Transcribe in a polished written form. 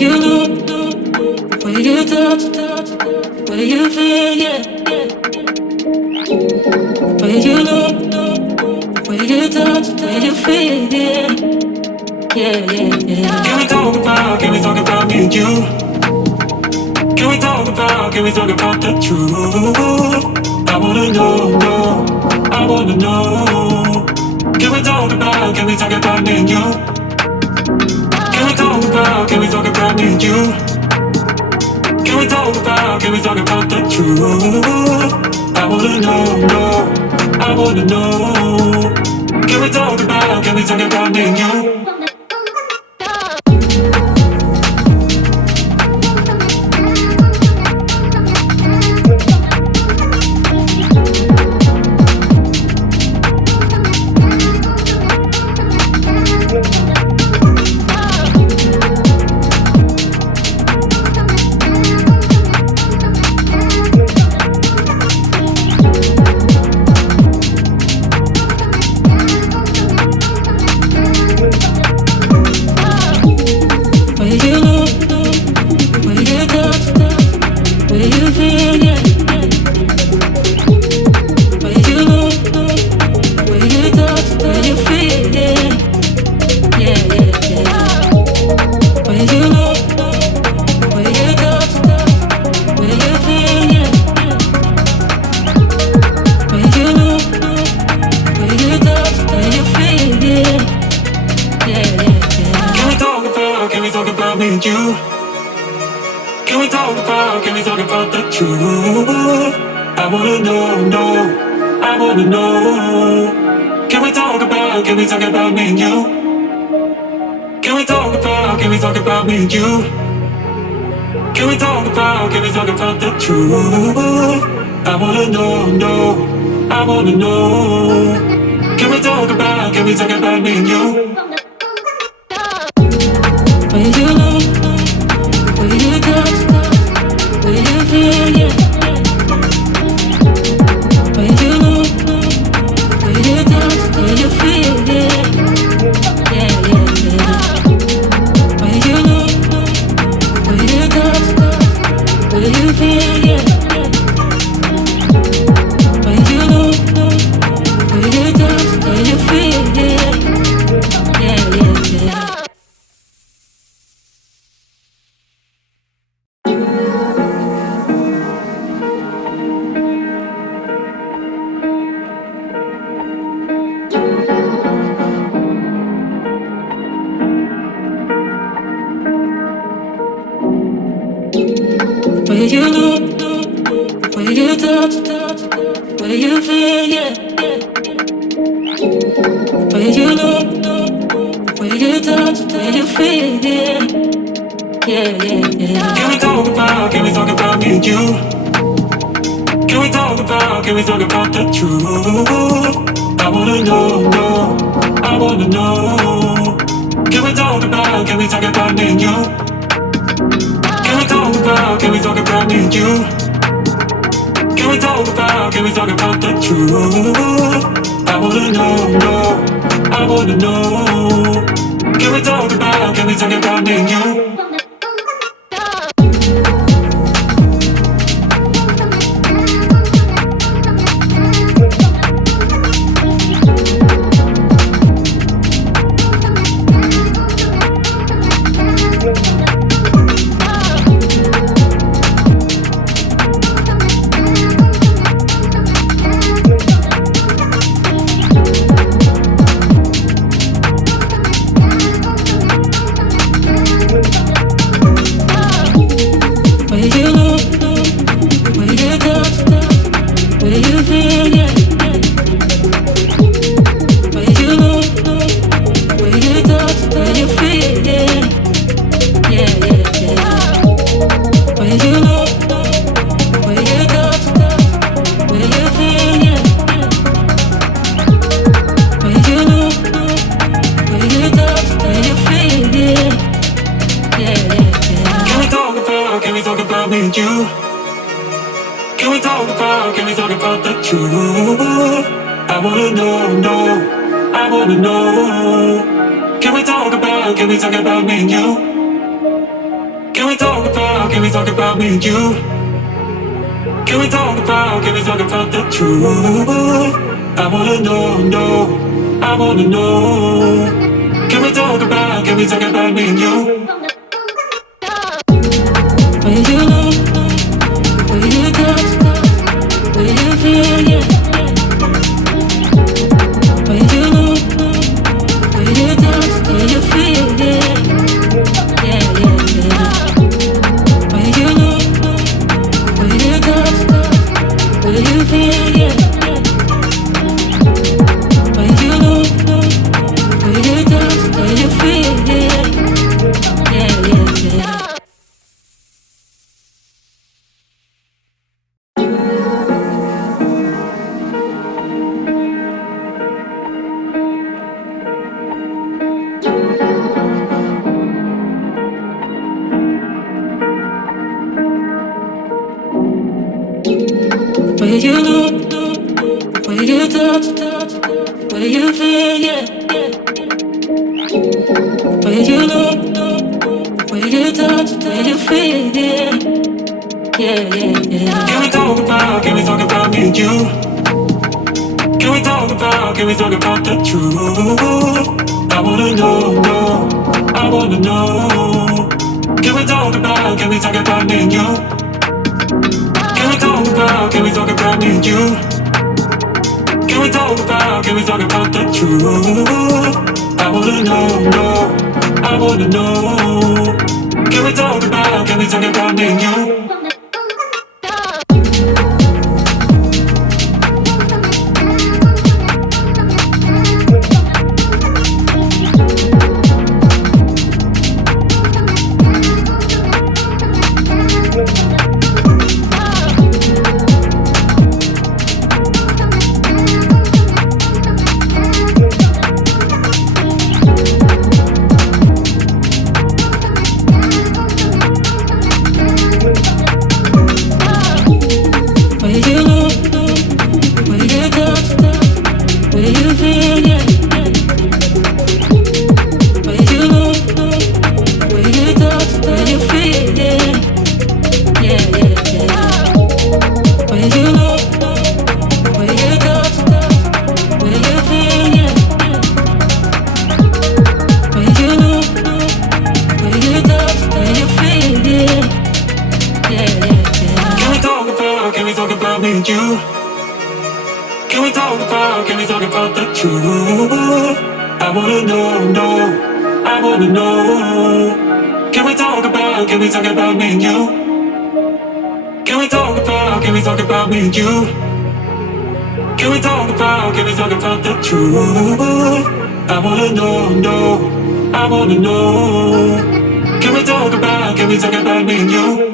you look, where you touch, where you feel, yeah. Where you look, where you touch, where you feel, yeah. Yeah. Can we talk about me and you? Can we talk about the truth? I wanna know, I wanna know. Can we talk about me and you? Can we talk about me and you? Can we talk about the truth? I wanna know, I wanna know. Can we talk about me and you? Can we talk about the truth? I wanna know, I wanna know. Can we talk about me and you? Can we talk about me and you? Can we talk about the truth? I wanna know, I wanna know. Can we talk about me and you? Where you look, where you touch, where you feel, yeah. Where you look, where you touch, where you feel, yeah. Where you look, where you touch, where you feel, yeah. Where you look, where you touch, where you feel, yeah. Where you look, where you touch, where you feel, yeah. Where you look, where you touch, where you feel, yeah. Can we talk about me and you? Can we talk about the truth? I wanna know, I wanna know. Can we talk about me and you? Can we talk about me and you? Can we talk about the truth? I wanna know, I wanna know. Can we talk about me and you? we talk about me and you? Can we talk about the truth? I wanna know, no, I wanna know. Can we talk about me and you? Will you know? Will you touch? Will you feel? Yeah. Will you know? Will you touch? Will you feel? Yeah. Yeah, yeah, yeah. Will you know? Will you touch? Will you feel? Yeah. Will you know? Will you touch? Will you feel? Yeah. Yeah, yeah, yeah. Will you know? Will you touch? Will you feel? Yeah. Will you know? Will you touch? Will you feel? Yeah. Yeah, yeah, yeah. Can we talk about me and you? Can we talk about the truth? I wanna know, no, I wanna know. Can we talk about me and you? Can we talk about me and you? Can we talk about the truth? I wanna know, no, I wanna know. Can we talk about me and you? Can we talk about the truth? I wanna know, no, I wanna know. Can we talk about me and you? Can we talk about me and you? Can we talk about the truth? I wanna know, no, I wanna know. Can we talk about me and you?